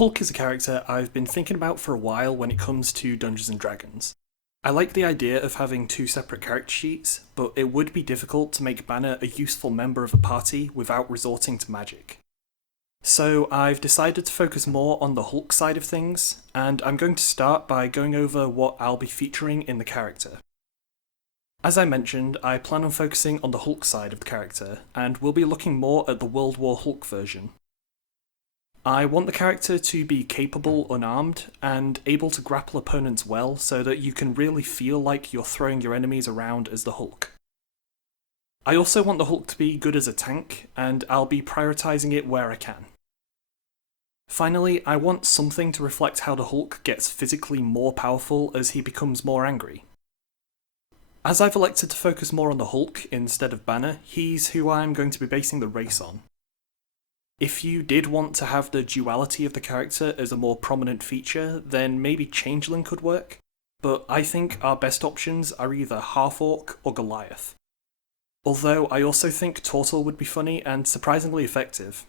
Hulk is a character I've been thinking about for a while when it comes to Dungeons and Dragons. I like the idea of having two separate character sheets, but it would be difficult to make Banner a useful member of a party without resorting to magic. So I've decided to focus more on the Hulk side of things, and I'm going to start by going over what I'll be featuring in the character. As I mentioned, I plan on focusing on the Hulk side of the character, and we'll be looking more at the World War Hulk version. I want the character to be capable unarmed, and able to grapple opponents well so that you can really feel like you're throwing your enemies around as the Hulk. I also want the Hulk to be good as a tank, and I'll be prioritising it where I can. Finally, I want something to reflect how the Hulk gets physically more powerful as he becomes more angry. As I've elected to focus more on the Hulk instead of Banner, he's who I'm going to be basing the race on. If you did want to have the duality of the character as a more prominent feature, then maybe Changeling could work, but I think our best options are either Half-Orc or Goliath. Although I also think Turtle would be funny and surprisingly effective.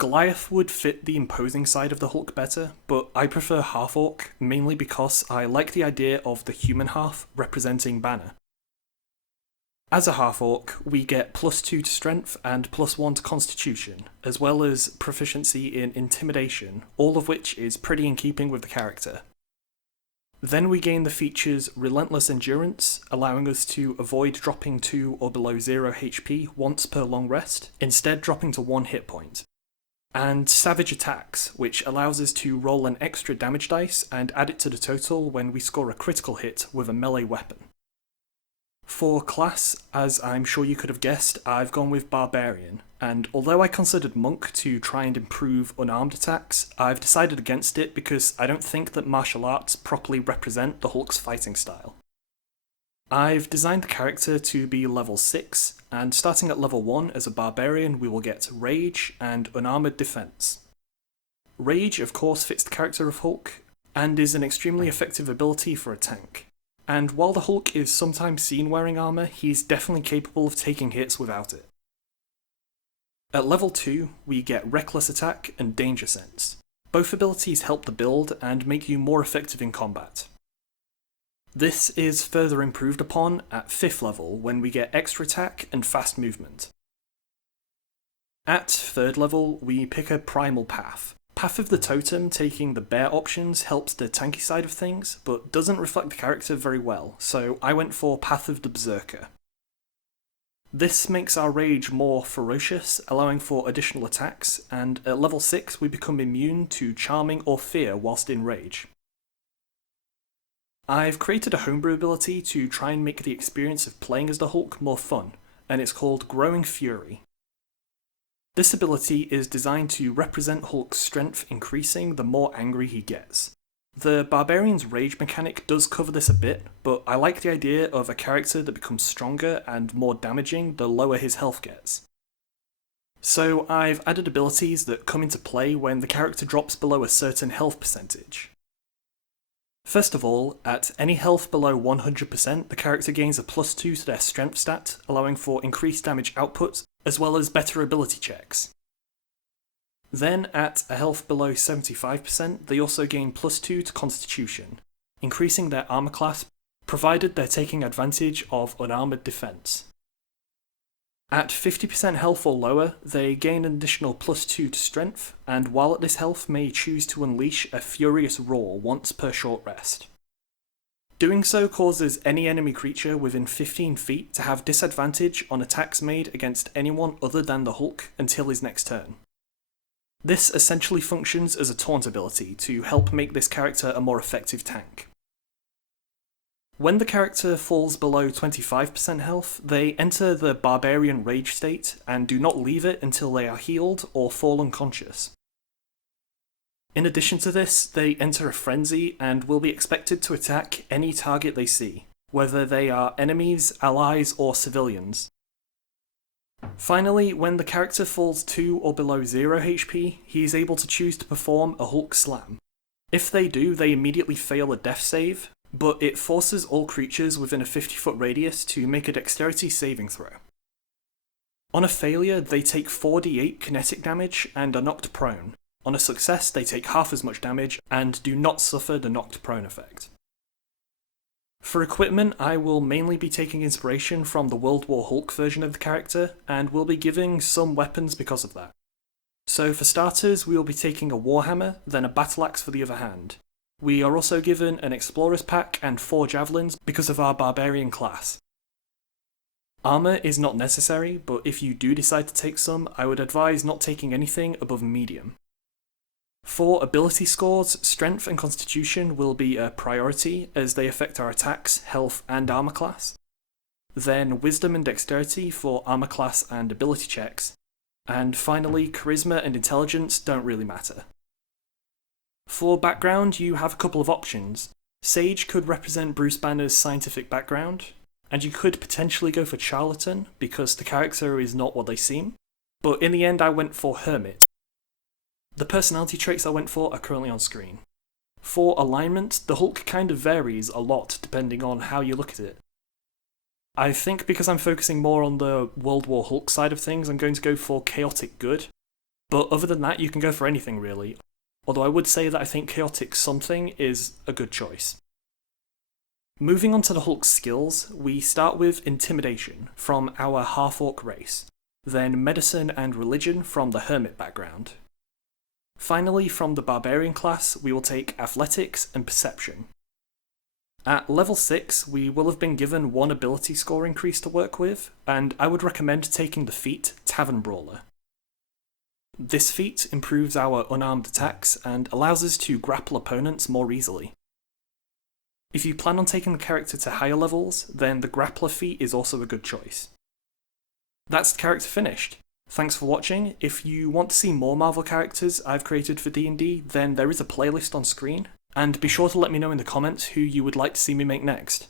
Goliath would fit the imposing side of the Hulk better, but I prefer Half-Orc mainly because I like the idea of the human half representing Banner. As a half-orc, we get +2 to strength and +1 to constitution, as well as proficiency in intimidation, all of which is pretty in keeping with the character. Then we gain the features Relentless Endurance, allowing us to avoid dropping to or below 0 HP once per long rest, instead dropping to 1 hit point. And Savage Attacks, which allows us to roll an extra damage dice and add it to the total when we score a critical hit with a melee weapon. For class, as I'm sure you could have guessed, I've gone with Barbarian, and although I considered Monk to try and improve unarmed attacks, I've decided against it because I don't think that martial arts properly represent the Hulk's fighting style. I've designed the character to be level 6, and starting at level 1 as a Barbarian we will get Rage and Unarmored Defense. Rage of course fits the character of Hulk, and is an extremely effective ability for a tank. And while the Hulk is sometimes seen wearing armour, he's definitely capable of taking hits without it. At level 2, we get Reckless Attack and Danger Sense. Both abilities help the build and make you more effective in combat. This is further improved upon at 5th level when we get Extra Attack and Fast Movement. At 3rd level, we pick a Primal Path. Path of the Totem taking the bear options helps the tanky side of things, but doesn't reflect the character very well, so I went for Path of the Berserker. This makes our rage more ferocious, allowing for additional attacks, and at level 6 we become immune to Charming or Fear whilst in rage. I've created a homebrew ability to try and make the experience of playing as the Hulk more fun, and it's called Growing Fury. This ability is designed to represent Hulk's strength increasing the more angry he gets. The Barbarian's rage mechanic does cover this a bit, but I like the idea of a character that becomes stronger and more damaging the lower his health gets. So I've added abilities that come into play when the character drops below a certain health percentage. First of all, at any health below 100%, the character gains a +2 to their strength stat, allowing for increased damage output, as well as better ability checks. Then, at a health below 75%, they also gain +2 to constitution, increasing their armor class, provided they're taking advantage of unarmored defense. At 50% health or lower, they gain an additional +2 to strength, and while at this health may choose to unleash a furious roar once per short rest. Doing so causes any enemy creature within 15 feet to have disadvantage on attacks made against anyone other than the Hulk until his next turn. This essentially functions as a taunt ability to help make this character a more effective tank. When the character falls below 25% health, they enter the Barbarian Rage state and do not leave it until they are healed or fall unconscious. In addition to this, they enter a frenzy and will be expected to attack any target they see, whether they are enemies, allies, or civilians. Finally, when the character falls to or below 0 HP, he is able to choose to perform a Hulk Slam. If they do, they immediately fail a death save, but it forces all creatures within a 50-foot radius to make a dexterity saving throw. On a failure, they take 4d8 kinetic damage and are knocked prone, On a success, they take half as much damage and do not suffer the knocked prone effect. For equipment, I will mainly be taking inspiration from the World War Hulk version of the character, and will be giving some weapons because of that. So for starters, we will be taking a Warhammer, then a Battle Axe for the other hand. We are also given an Explorer's Pack and 4 Javelins because of our Barbarian class. Armour is not necessary, but if you do decide to take some, I would advise not taking anything above medium. For ability scores, Strength and Constitution will be a priority as they affect our attacks, health and armor class. Then Wisdom and Dexterity for armor class and ability checks. And finally, Charisma and Intelligence don't really matter. For background, you have a couple of options. Sage could represent Bruce Banner's scientific background, and you could potentially go for Charlatan because the character is not what they seem, but in the end I went for Hermit. The personality traits I went for are currently on screen. For alignment, the Hulk kind of varies a lot depending on how you look at it. I think because I'm focusing more on the World War Hulk side of things, I'm going to go for Chaotic Good, but other than that you can go for anything really, although I would say that I think Chaotic Something is a good choice. Moving on to the Hulk's skills, we start with Intimidation from our half-orc race, then Medicine and Religion from the Hermit background. Finally, from the Barbarian class, we will take Athletics and Perception. At level 6, we will have been given 1 ability score increase to work with, and I would recommend taking the feat Tavern Brawler. This feat improves our unarmed attacks and allows us to grapple opponents more easily. If you plan on taking the character to higher levels, then the Grappler feat is also a good choice. That's the character finished. Thanks for watching. If you want to see more Marvel characters I've created for D&D, then there is a playlist on screen, and be sure to let me know in the comments who you would like to see me make next.